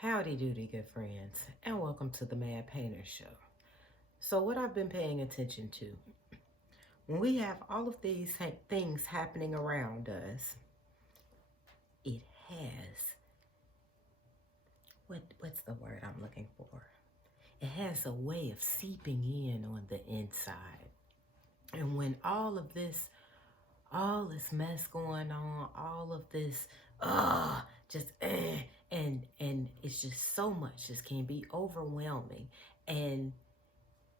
Howdy doody, good friends, and welcome to the Mad Painter Show. So, what I've been paying attention to, when we have all of these things happening around us, it has what's the word I'm looking for? It has a way of seeping in on the inside. And when all this mess going on, all of this, just and it's just so much. This can be overwhelming, and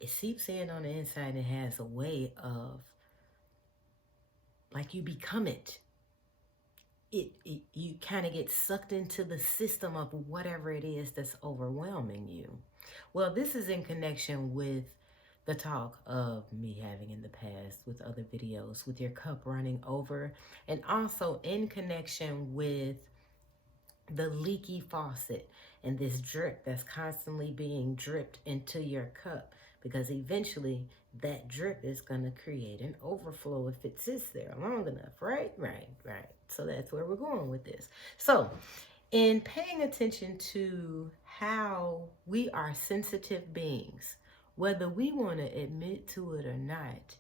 it seeps in on the inside and has a way of, like, you become it. You kind of get sucked into the system of whatever it is that's overwhelming you. Well, this is in connection with the talk of me having in the past with other videos with your cup running over, and also in connection with the leaky faucet and this drip that's constantly being dripped into your cup, because eventually that drip is going to create an overflow if it sits there long enough, right? Right. So that's where we're going with this. So in paying attention to how we are sensitive beings, whether we want to admit to it or not,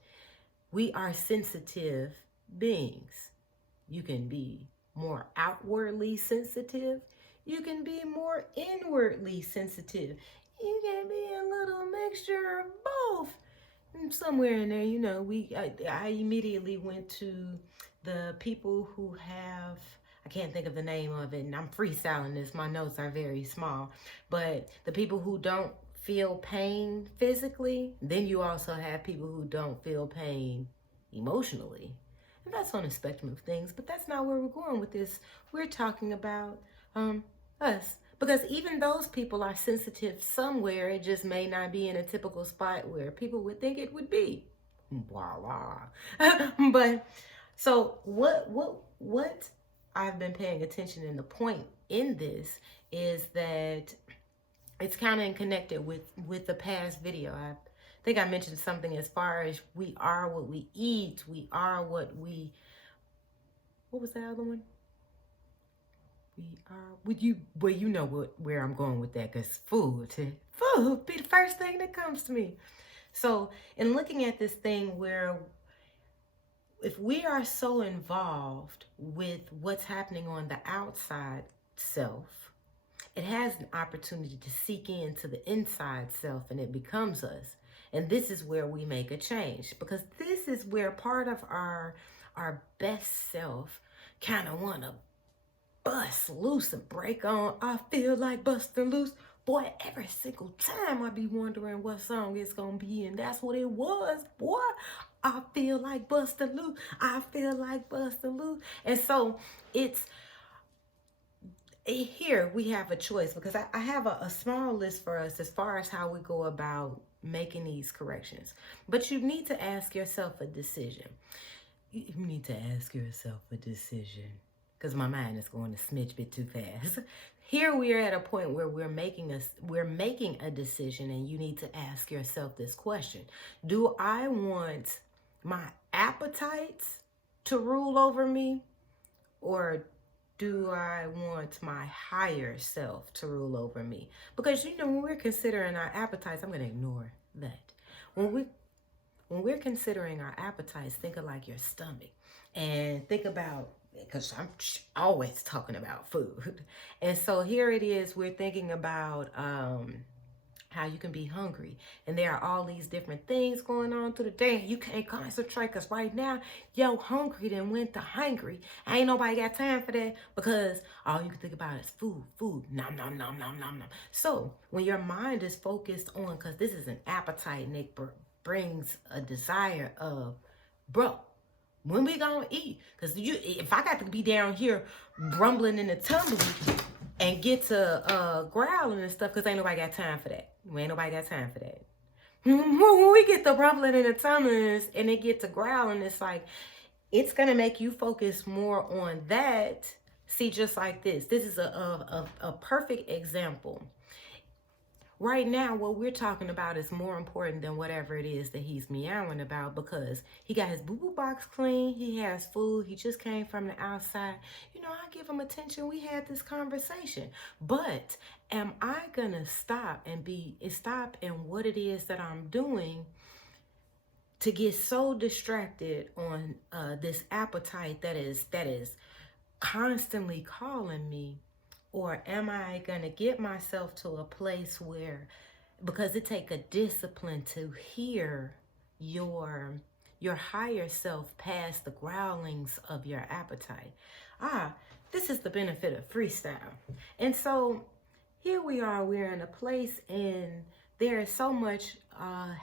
we are sensitive beings. You can be more outwardly sensitive. You can be more inwardly sensitive. You can be a little mixture of both. And somewhere in there, I immediately went to the people who have, I can't think of the name of it, and I'm freestyling this. My notes are very small. But the people who don't feel pain physically, then you also have people who don't feel pain emotionally. And that's on a spectrum of things, but that's not where we're going with this. We're talking about us. Because even those people are sensitive somewhere. It just may not be in a typical spot where people would think it would be. Voila. But so what I've been paying attention, and the point in this is that it's kind of connected with the past video. I think I mentioned something as far as we are what we eat. We are what was the other one? We are, you know where I'm going with that, because food be the first thing that comes to me. So in looking at this thing, where if we are so involved with what's happening on the outside self, it has an opportunity to seek into the inside self, and it becomes us. And this is where we make a change, because this is where part of our best self kind of want to bust loose and break on. I feel like busting loose. Boy, every single time I be wondering what song it's gonna be, and that's what it was, boy. I feel like busting loose. I feel like busting loose. And so it's here we have a choice, because I have a small list for us as far as how we go about making these corrections. But you need to ask yourself a decision. You need to ask yourself a decision, because my mind is going a smidge bit too fast. Here we are at a point where we're making a decision, and you need to ask yourself this question. Do I want my appetites to rule over me, or do I want my higher self to rule over me? Because when we're considering our appetites, I'm going to ignore that. When we're considering our appetites, think of like your stomach, and think about, because I'm always talking about food. And so here it is, we're thinking about how you can be hungry. And there are all these different things going on through the day. You can't concentrate, because right now, hungry then went to hungry. Ain't nobody got time for that, because all you can think about is food, nom, nom, nom, nom, nom, nom. So when your mind is focused on, because this is an appetite, and it brings a desire of, bro, when we gonna eat? Because if I got to be down here grumbling in the tumbling and get to growling and stuff, because ain't nobody got time for that. Ain't nobody got time for that. When we get to rumbling in the tumblings and it get to growling, it's like, it's gonna make you focus more on that. See, just like this is a perfect example. Right now, what we're talking about is more important than whatever it is that he's meowing about, because he got his boo-boo box clean, he has food, he just came from the outside. You know, I give him attention. We had this conversation. But am I gonna stop in what it is that I'm doing to get so distracted on this appetite that is constantly calling me? Or am I going to get myself to a place where, because it take a discipline to hear your higher self past the growlings of your appetite. This is the benefit of freestyle. And so here we are, we're in a place, and there is so much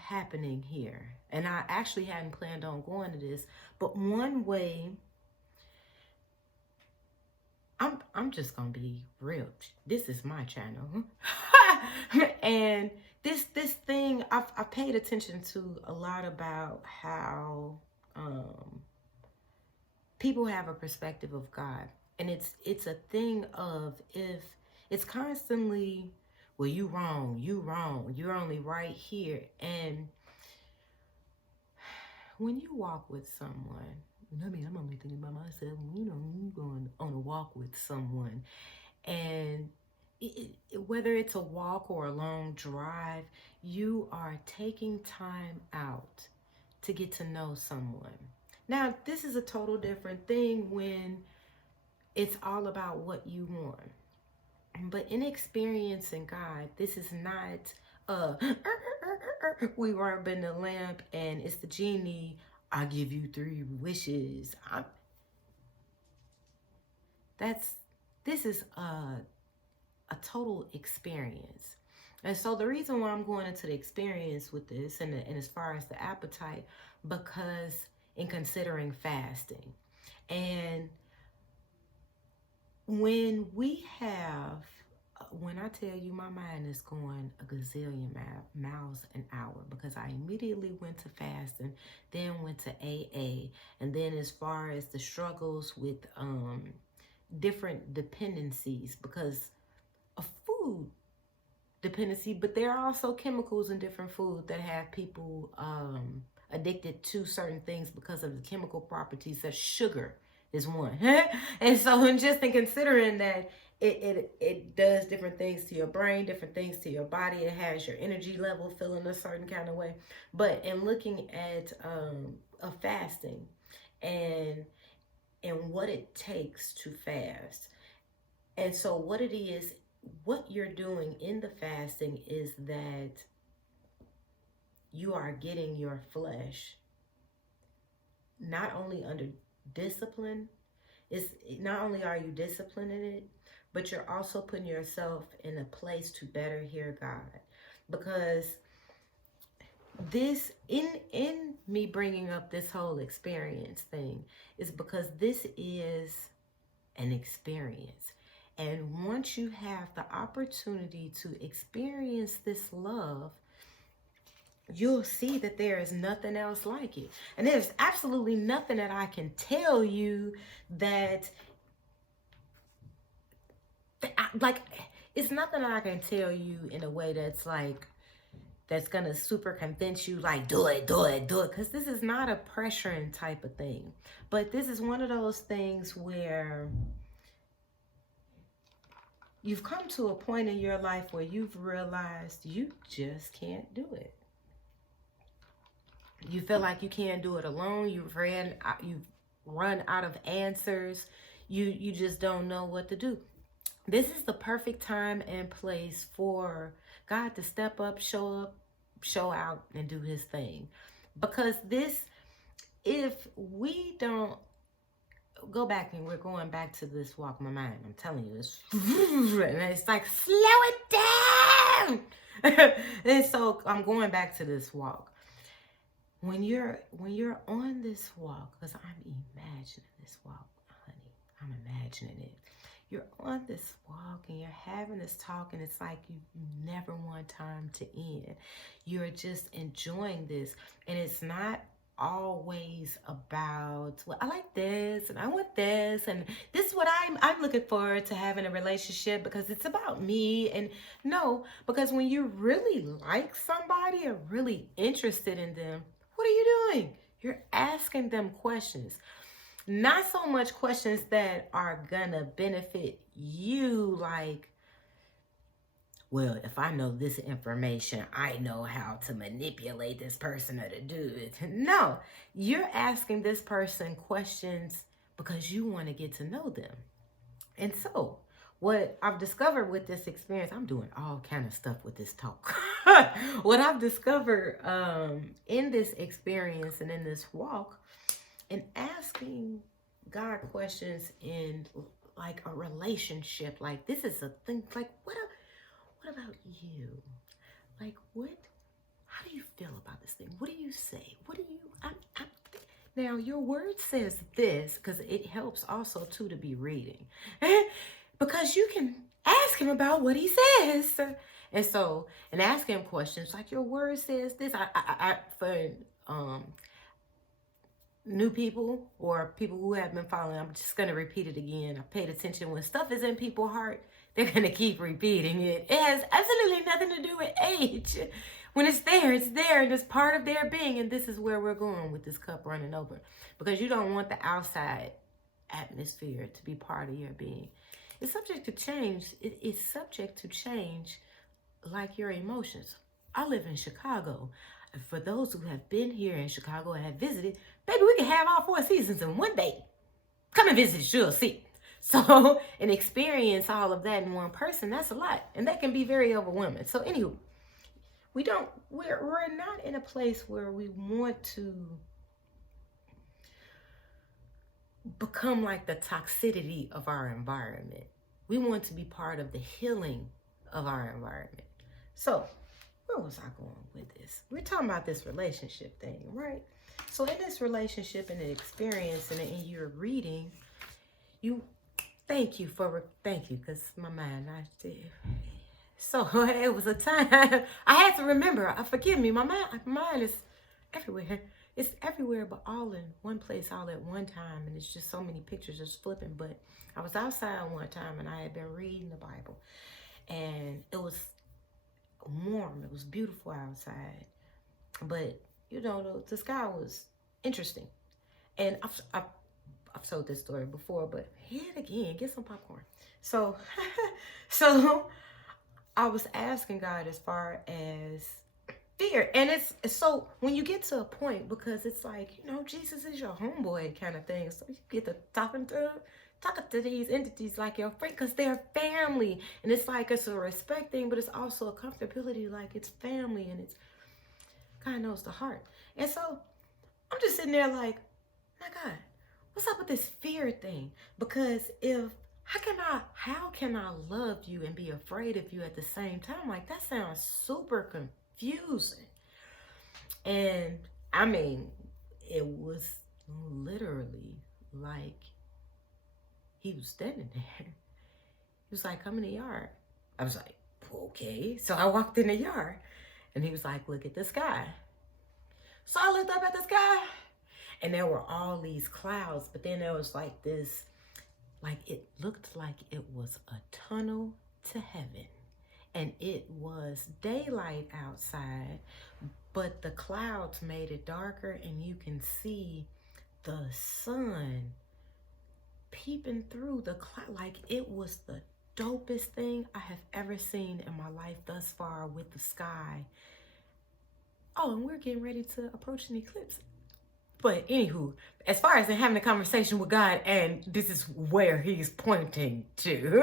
happening here. And I actually hadn't planned on going to this, but one way, I'm just gonna be real. This is my channel. And this thing, I've paid attention to a lot about how people have a perspective of God. And it's a thing of, if it's constantly, well, you wrong, you're only right here. And when you walk with someone, I mean, I'm only thinking about myself, you know, you going on a walk with someone, and whether it's a walk or a long drive, you are taking time out to get to know someone. Now, this is a total different thing when it's all about what you want. But in experiencing God, this is not we rubbing the lamp and it's the genie, I give you 3 wishes. This is a total experience. And so the reason why I'm going into the experience with this, and as far as the appetite, because in considering fasting, and when I tell you my mind is going a gazillion miles an hour, because I immediately went to fasting, then went to AA, and then as far as the struggles with different dependencies, because of food dependency, but there are also chemicals in different food that have people addicted to certain things because of the chemical properties. That sugar is one. And so, and just in considering that it does different things to your brain, different things to your body, it has your energy level feeling a certain kind of way. But in looking at a fasting and what it takes to fast, and so what it is, what you're doing in the fasting is that you are getting your flesh not only under discipline, not only are you disciplining it, but you're also putting yourself in a place to better hear God. Because this, in me bringing up this whole experience thing, is because this is an experience. And once you have the opportunity to experience this love, you'll see that there is nothing else like it. And there's absolutely nothing that I can tell you that, like, it's nothing that I can tell you in a way that's like, that's gonna super convince you, like, do it, because this is not a pressuring type of thing. But this is one of those things where you've come to a point in your life where you've realized you just can't do it. You feel like you can't do it alone. You've run out of answers. You just don't know what to do. This is the perfect time and place for God to step up, show out, and do his thing. Because this, if we don't go back, and we're going back to this walk my mind, I'm telling you, and it's like, slow it down. And so I'm going back to this walk. When you're on this walk, because I'm imagining this walk, honey, I'm imagining it. You're on this walk and you're having this talk, and it's like you never want time to end. You're just enjoying this, and it's not always about, well, I like this and I want this and this is what I'm looking forward to having a relationship because it's about me. And no, because when you really like somebody or really interested in them, what are you doing? You're asking them questions. Not so much questions that are gonna benefit you, like, well, if I know this information, I know how to manipulate this person or to do it. No, you're asking this person questions because you want to get to know them. And so, what I've discovered with this experience, I'm doing all kind of stuff with this talk. What I've discovered in this experience and in this walk, and asking God questions in like a relationship, like this is a thing, like what about you? Like how do you feel about this thing? What do you say? What do you, now your word says this, because it helps also too to be reading. Because you can ask him about what he says. And so, and ask him questions like your word says this. For new people or people who have been following, I'm just going to repeat it again. I paid attention. When stuff is in people's heart, they're going to keep repeating it. It has absolutely nothing to do with age. When it's there, and it's part of their being. And this is where we're going with this cup running over. Because you don't want the outside atmosphere to be part of your being. It's subject to change. It is subject to change like your emotions. I live in Chicago. For those who have been here in Chicago and have visited, baby, we can have all 4 seasons in one day. Come and visit, you'll see. So, and experience all of that in one person, that's a lot. And that can be very overwhelming. So, anywho, we're not in a place where we want to become like the toxicity of our environment. We want to be part of the healing of our environment. So, where was I going with this? We're talking about this relationship thing, right? So in this relationship and the experience and in your reading, thank you, because my mind, so it was a time I had to remember, forgive me, my mind is everywhere. It's everywhere, but all in one place, all at one time. And it's just so many pictures just flipping. But I was outside one time and I had been reading the Bible. And it was warm. It was beautiful outside. But, you know, the sky was interesting. And I've told this story before, but hear it again. Get some popcorn. So I was asking God as far as fear. And it's so when you get to a point, because it's like, you know, Jesus is your homeboy kind of thing. So you get to talking to these entities like your friend, because they're family. And it's like, it's a respect thing, but it's also a comfortability, like it's family and it's kind of knows the heart. And so I'm just sitting there like, my God, what's up with this fear thing? Because how can I love you and be afraid of you at the same time? Like, that sounds super confusing. And I mean, it was literally like he was standing there. He was like, come in the yard. I was like, okay. So I walked in the yard and he was like, look at the sky. So I looked up at the sky and there were all these clouds, but then there was like this, like it looked like it was a tunnel to heaven. And it was daylight outside, but the clouds made it darker and you can see the sun peeping through the cloud. Like, it was the dopest thing I have ever seen in my life thus far with the sky. Oh, and we're getting ready to approach an eclipse. But anywho, as far as having a conversation with God, and this is where he's pointing to.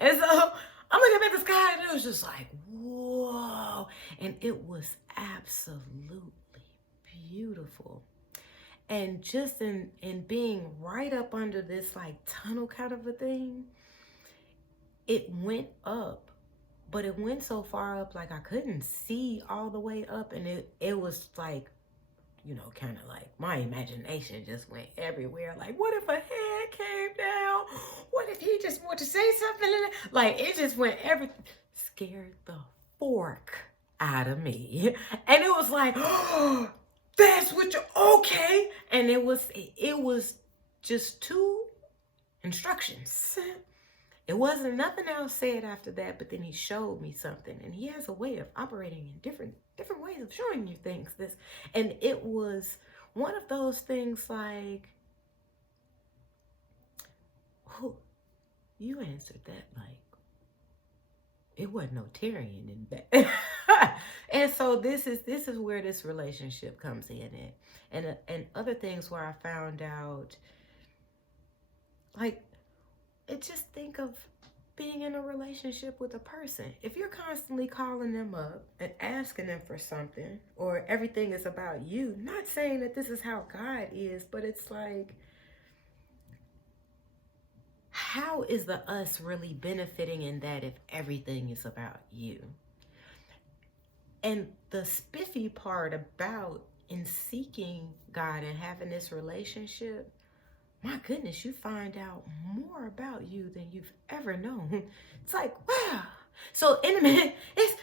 And so I'm looking at the sky and it was just like, whoa. And it was absolutely beautiful. And just in being right up under this like tunnel kind of a thing, it went up, but it went so far up, like I couldn't see all the way up. And it was like, you know, kind of like my imagination just went everywhere. Like, what if a head came down? What if he just wanted to say something? Like, it just went everything. Scared the fork out of me. And it was like, oh, That's what you okay. And it was just 2 instructions. It wasn't nothing else said after that, but then he showed me something. And he has a way of operating in different ways of showing you things. And it was one of those things like, oh, you answered that like it wasn't no Tyrion in that. And so this is where this relationship comes in at. And other things where I found out, like, it just think of being in a relationship with a person. If you're constantly calling them up and asking them for something, or everything is about you, not saying that this is how God is, but it's like, how is the us really benefiting in that if everything is about you? And the spiffy part about in seeking God and having this relationship, my goodness, you find out more about you than you've ever known. It's like, wow. So in a minute, it's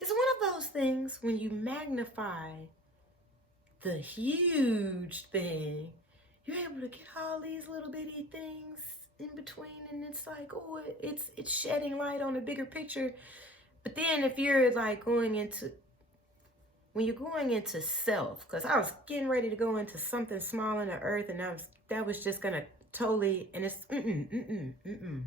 one of those things when you magnify the huge thing, you're able to get all these little bitty things in between, and it's like, oh, it's shedding light on a bigger picture. But then if you're like when you're going into self, because I was getting ready to go into something small in the earth, and that was just gonna totally, and it's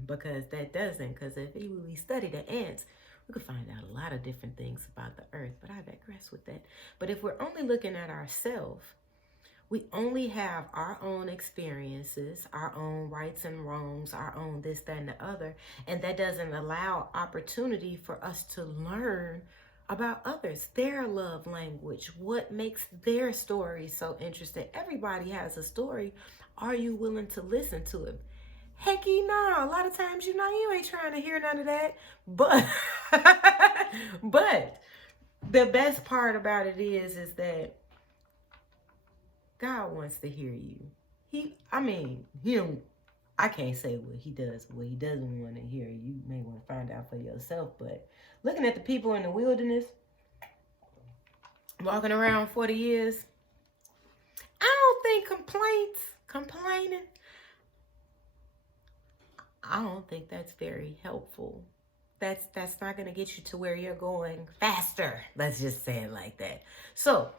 because that doesn't, because if we study the ants, we could find out a lot of different things about the earth, but I digress with that. But if we're only looking at ourselves, we only have our own experiences, our own rights and wrongs, our own this, that, and the other. And that doesn't allow opportunity for us to learn about others, their love language, what makes their story so interesting. Everybody has a story. Are you willing to listen to it? Hecky no. A lot of times, you ain't trying to hear none of that. But, but the best part about it is that God wants to hear you. I can't say what he does, what he doesn't want to hear. You may want to find out for yourself, but looking at the people in the wilderness, walking around 40 years, I don't think complaining, I don't think that's very helpful. That's not going to get you to where you're going faster. Let's just say it like that. So,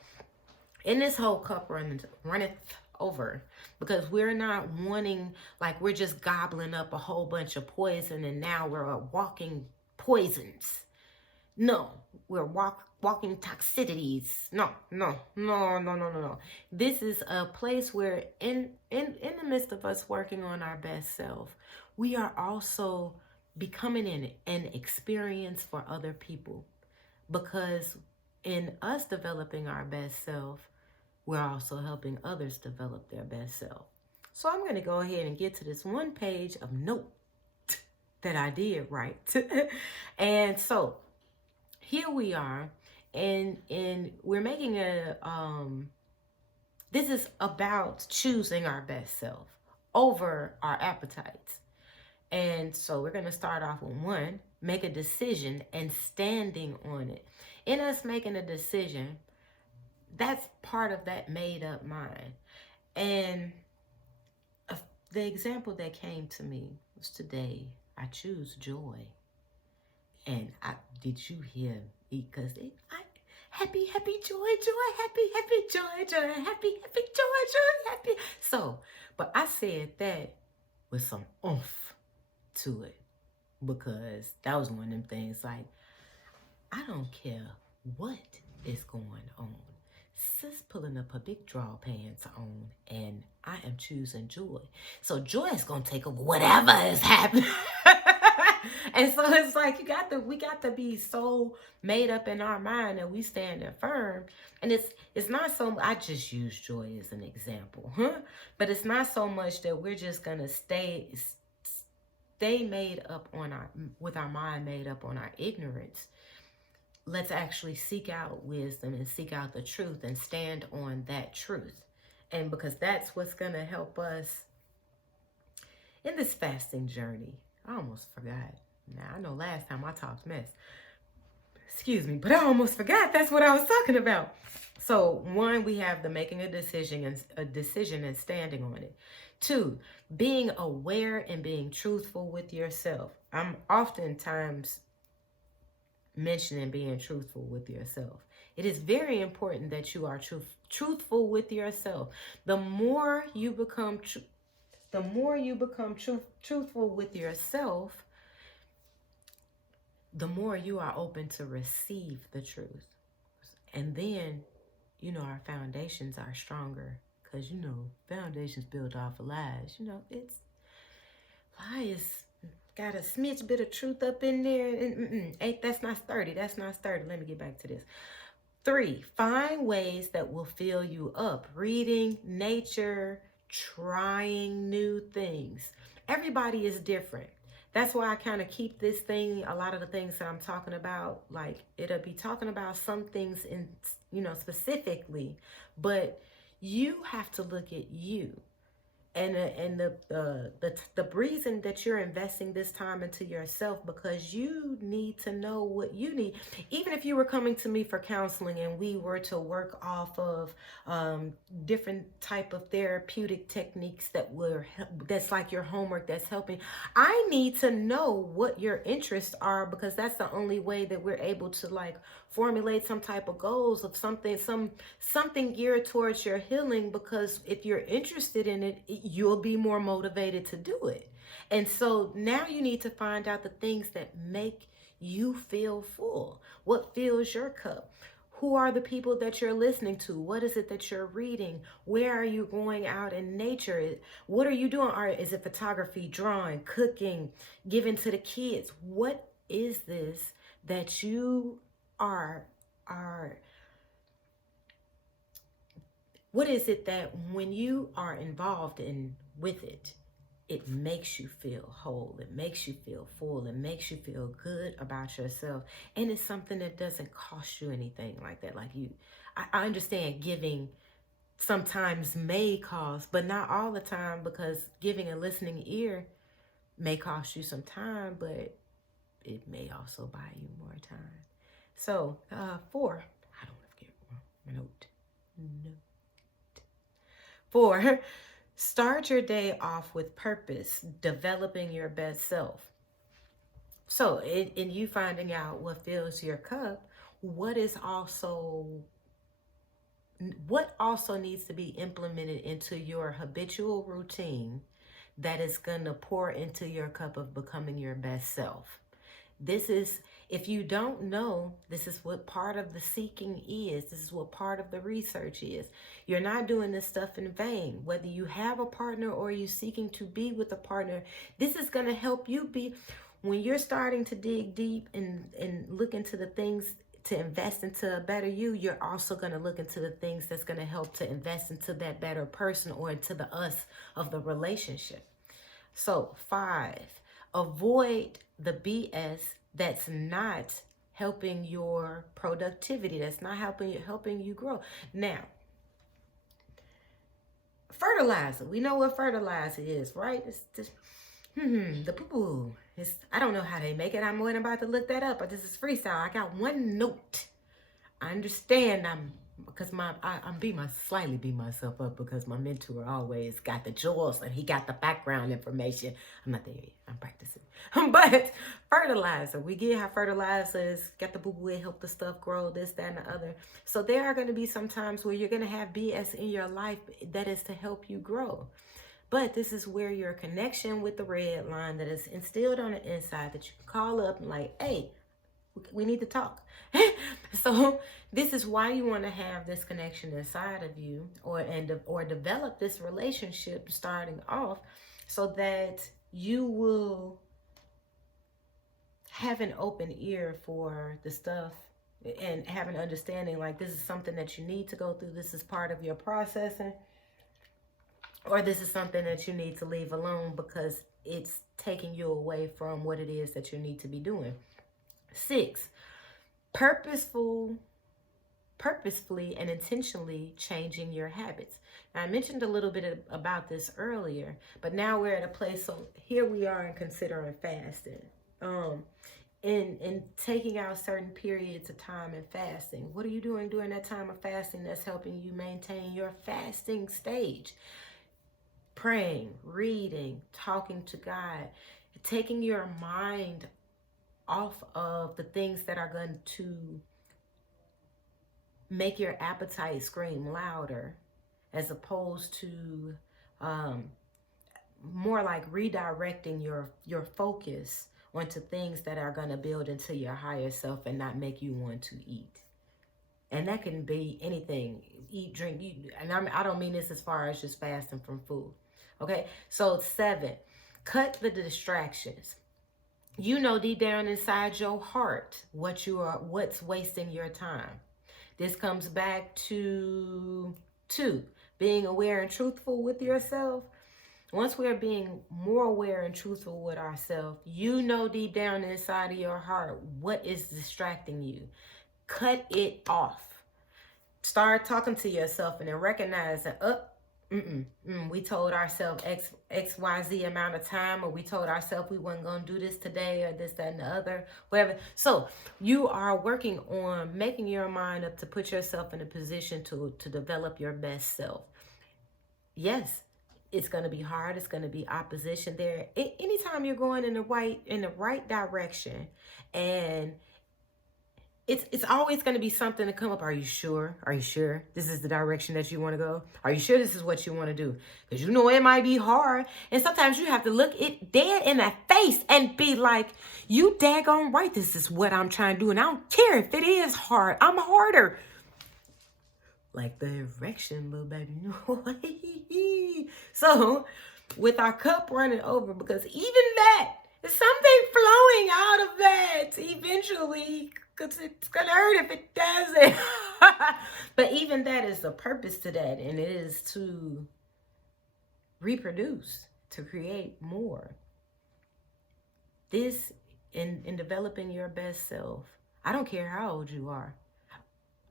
in this whole cup runneth over, because we're not wanting, like, we're just gobbling up a whole bunch of poison and now we're walking poisons. No, we're walking toxicities. No. This is a place where in the midst of us working on our best self, we are also becoming an experience for other people, because in us developing our best self, we're also helping others develop their best self. So I'm going to go ahead and get to this one page of note that I did write. And so here we are, and we're making this is about choosing our best self over our appetites. And so we're going to start off with 1, make a decision and standing on it. In us making a decision, that's part of that made up mind. And the example that came to me was today, I choose joy. And did you hear me? Because happy, joy, happy, joy, happy, joy, happy. So, but I said that with some oomph to it, because that was one of them things like, I don't care what is going on. Sis pulling up her big draw pants on, and I am choosing joy. So joy is going to take over whatever is happening. And so it's like, we got to be so made up in our mind that we standing firm. And it's not so, I just use joy as an example, but it's not so much that we're just going to stay made up with our mind made up on our ignorance. Let's actually seek out wisdom and seek out the truth and stand on that truth. And because that's what's going to help us in this fasting journey. I almost forgot. Now, I know last time I talked mess. Excuse me, but I almost forgot that's what I was talking about. So, one, we have the making a decision and standing on it. Two, being aware and being truthful with yourself. I'm oftentimes mentioning being truthful with yourself. It is very important that you are truthful with yourself. The more you become truthful with yourself, the more you are open to receive the truth. And then, our foundations are stronger, because, foundations built off of lies. It's lies got a smidge bit of truth up in there. That's not sturdy. That's not sturdy. Let me get back to this. 3, find ways that will fill you up. Reading, nature, trying new things. Everybody is different. That's why I kind of keep this thing, a lot of the things that I'm talking about, like it'll be talking about some things in, specifically, but you have to look at you. And the reason that you're investing this time into yourself, because you need to know what you need. Even if you were coming to me for counseling and we were to work off of different type of therapeutic techniques that's like your homework, that's helping, I need to know what your interests are, because that's the only way that we're able to like formulate some type of goals of something geared towards your healing. Because if you're interested in it, you'll be more motivated to do it. And so now you need to find out the things that make you feel full. What fills your cup? Who are the people that you're listening to? What is it that you're reading? Where are you going out in nature? What are you doing? Is it photography, drawing, cooking, giving to the kids? What is this that you are what is it that when you are involved with it, it makes you feel whole, it makes you feel full, it makes you feel good about yourself, and it's something that doesn't cost you anything like that. I understand giving sometimes may cost, but not all the time, because giving a listening ear may cost you some time, but it may also buy you more time. So, 4, I don't want to forget my note. 4, start your day off with purpose, developing your best self. So, in you finding out what fills your cup, what also needs to be implemented into your habitual routine that is going to pour into your cup of becoming your best self. This is, if you don't know, this is what part of the seeking is. This is what part of the research is. You're not doing this stuff in vain. Whether you have a partner or you're seeking to be with a partner, this is going to help you be, when you're starting to dig deep and look into the things to invest into a better you, you're also going to look into the things that's going to help to invest into that better person, or into the us of the relationship. So 5, avoid the BS that's not helping your productivity, that's not helping you grow. Now, fertilizer, we know what fertilizer is, right? It's just the poo-poo. I don't know how they make it. I'm about to look that up, but this is freestyle. I got one note. I understand because I'm slightly beat myself up, because my mentor always got the jewels and he got the background information. I'm not there yet. I'm practicing. But fertilizer, we get how fertilizer is, got the boo-boo, it help the stuff grow, this, that, and the other. So there are going to be some times where you're going to have BS in your life that is to help you grow. But this is where your connection with the red line that is instilled on the inside, that you can call up and like, hey, we need to talk. So this is why you want to have this connection inside of you, or develop this relationship starting off, so that you will have an open ear for the stuff and have an understanding, like this is something that you need to go through. This is part of your processing, or this is something that you need to leave alone because it's taking you away from what it is that you need to be doing. 6, purposefully and intentionally changing your habits. Now, I mentioned a little bit about this earlier, but now we're at a place, so here we are in considering fasting. in taking out certain periods of time and fasting. What are you doing during that time of fasting that's helping you maintain your fasting stage? Praying, reading, talking to God, taking your mind off of the things that are going to make your appetite scream louder, as opposed to more like redirecting your focus onto things that are going to build into your higher self and not make you want to eat. And that can be anything. Eat, drink, and I don't mean this as far as just fasting from food. Okay, so 7, cut the distractions. You know deep down inside your heart what's wasting your time. This comes back to 2, being aware and truthful with yourself. Once we're being more aware and truthful with ourselves, you know deep down inside of your heart what is distracting you. Cut it off. Start talking to yourself and then recognize that, we told ourselves XYZ amount of time, or we told ourselves we weren't going to do this today, or this, that, and the other, whatever. So you are working on making your mind up to put yourself in a position to develop your best self. Yes, it's going to be hard. It's going to be opposition there. Anytime you're going in the right direction, and it's always going to be something to come up. Are you sure? Are you sure this is the direction that you want to go? Are you sure this is what you want to do? Because you know it might be hard. And sometimes you have to look it dead in the face and be like, you daggone right, this is what I'm trying to do. And I don't care if it is hard. I'm harder. Like the erection, little baby. So with our cup running over, because even that is something flowing out of that eventually, because it's going to hurt if it doesn't. But even that is the purpose to that, and it is to reproduce, to create more. This, in developing your best self, I don't care how old you are,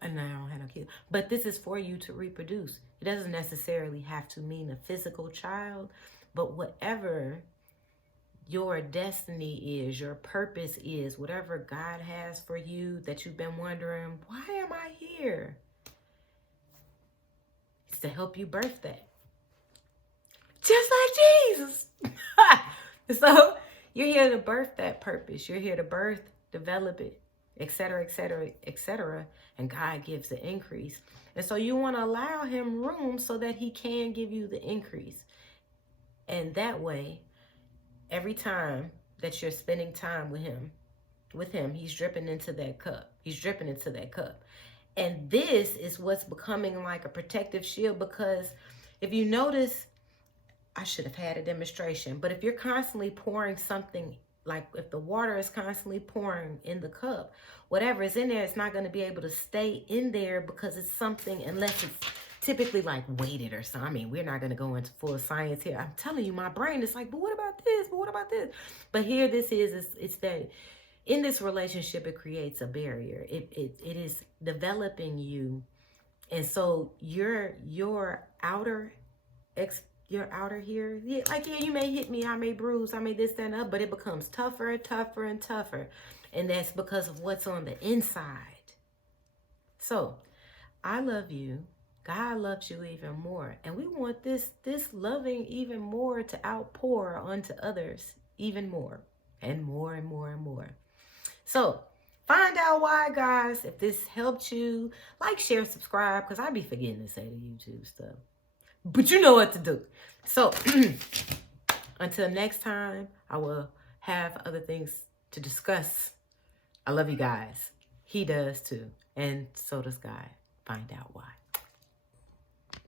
and I don't have no kids, but this is for you to reproduce. It doesn't necessarily have to mean a physical child, but whatever your destiny is, your purpose is, whatever God has for you that you've been wondering, why am I here? It's to help you birth that. Just like Jesus. So you're here to birth that purpose. You're here to birth, develop it, etc., etc., etc., and God gives the increase. And so you want to allow him room so that he can give you the increase. And that way, every time that you're spending time with him, he's dripping into that cup. He's dripping into that cup. And this is what's becoming like a protective shield, because if you notice, I should have had a demonstration, but if you're constantly pouring something, like if the water is constantly pouring in the cup, whatever is in there, it's not going to be able to stay in there, because it's something, unless it's typically like weighted or something. I mean, we're not going to go into full science here. I'm telling you, my brain is like, but what about this? But what about this? But here this is it's that in this relationship, it creates a barrier. It is developing you. And so your outer here, you may hit me, I may bruise, I may this, that, and that, but it becomes tougher and tougher and tougher. And that's because of what's on the inside. So I love you. God loves you even more. And we want this loving even more to outpour onto others even more and more and more and more. So find out why, guys. If this helped you, like, share, subscribe, because I be forgetting to say the YouTube stuff. But you know what to do. So until next time, I will have other things to discuss. I love you guys. He does too. And so does God. Find out why.